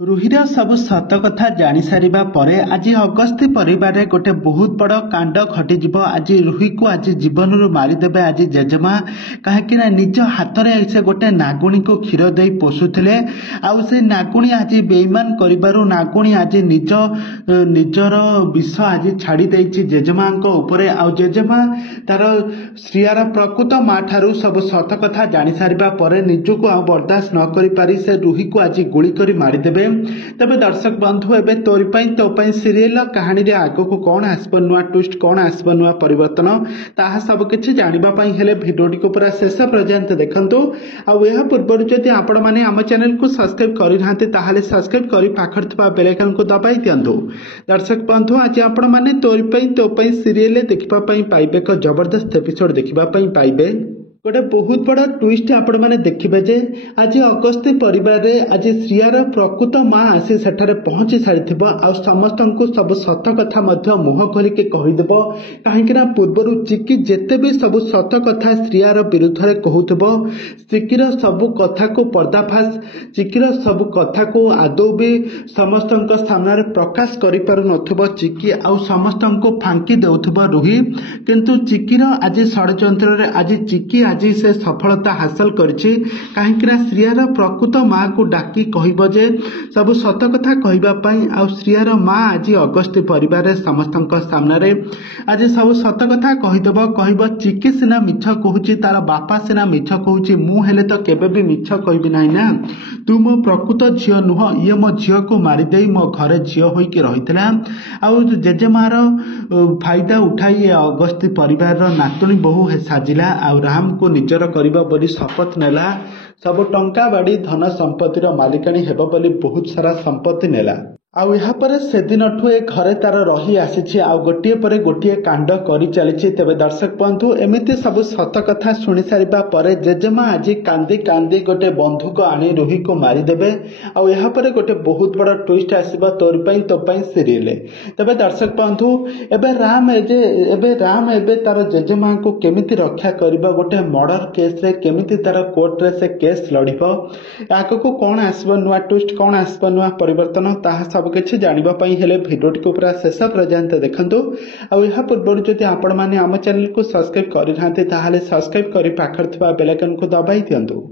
रुहीर सब सत कथा जानी सारिबा परे आज अगस्ती परिवार गोटे बहुत बड़ कांड घटी आज रुही को आज जीवन रू मारिदेवे आज जेजेमा कहीं निज हाथ में से गोटे नागुणी को क्षीर दे पोषुले आउ से नागुणी आज बेईमान करिबारु नागुणी आज निजर विष आज छाड़ी देछि जेजेमा उपरे आउ जेजेमा तार श्रियार प्रकृत माँ ठारू सब सत कथा जानी सारिबा परे निजको आ बर्दाश्त न करि पारि से रुही को आज गुली करी मारिदेवे। तबे दर्शक बंधु एबे तोरी पई तो पई सीरियल कहानी रे आगो को कोन आसबो नुआ ट्विस्ट कोन आसबो नुआ परिवर्तन ताहा सब किछि जानिबा पई हेले भिडियोटी को पूरा शेष पर्यंत देखंतु आ एहा पूर्व जदि आपण माने हम चैनल को सब्सक्राइब करि नाहंते ताहाले सब्सक्राइब करि पाखर थबा बेल आइकन को दबाई दियंतु। दर्शक बंधु आज आपण माने तोरी पई तो पई सीरियल देखिबा पई पाइबे को जबरदस्त एपिसोड देखिबा पई पाइबे गोटे बहुत बड़ा ट्विस्ट आपण माने देखिबे जे आज अगस्ती परिवार रे आज श्रियार प्रकृत माँ आसी सेठारे पहुंची सारिथिबो आ समस्त को सब सत कथा मध्य मुह खोली के कहिदेबो काहेकि पूर्वरु चिकी जेते भी सब सत कथा श्रियार विरुद्ध रे कहउथबो चिकीर सब कथा को पर्दाफाश चिकीर सब कथा को आदौ भी समस्त सामने प्रकाश करि पारु नथबो चिकी आ समस्त को फांकी देउथबो रुही किंतु चिकीर आज षड्यंत्र रे आज चिकी आज से सफलता हासिल करिछि काहेकि श्रियार प्रकृत माँ को डाकी कहबो जे सब सत कथा कहबा पई आ श्रियार माँ आज अगस्ती परिवार समस्त सामने रे आज सब सत कथा कहिदबो कहबो चिकी सिना मिछ कहूची तार बापा सिना मिछ कहूची मु हेले तो केबे भी मिछ कहबी नाही ना तू मो प्रकृत झियो नुह ये मो झियो को मारी देई मो घरे झियो होई के रहितला आ जेजेमार फायदा उठाई अगस्ती परिवार नातुणी बहु साजिला आ राम को निजर करिबा बोली शपथ नेला सब टंका बाड़ी धन संपत्तिर मालिकाणी हेबो बोली बहुत सारा संपत्ति नेला आउ यहाँ पर से दिन ए घरे तार रही आसी आउ गोटे पर गोटे कांड करी चली। तेबे दर्शक बंधु एमती सब सत कथा शुणी सारिबा परे जेजेमा आज कांदी कांदी गोटे बंधुक आनी रुही को मारिदेवे आउ यहाँ पर गोटे बहुत बड़ा ट्विस्ट आसीबा तोर पई तो पई सीरियल। तेबे दर्शक बंधु एबे राम एबे तार जेजेमा को केमिति रक्षा करिबा गोटे मर्डर केस रे केमिति तार कोर्ट रे से केस लड़िबो आगको कोन आसीबो नुआ ट्विस्ट कोन आसीबो नुआ परिवर्तन ताहा सब किछि जानिबा पई हेले भिडियोटी को पूरा शेष पर्यंत देखंतु आ एहा पूर्व जदि आपण माने हम चैनल को सब्सक्राइब करि नाहंते ताहाले सब्सक्राइब करि पाखर थबा बेल आइकन को दबाई दियंतु।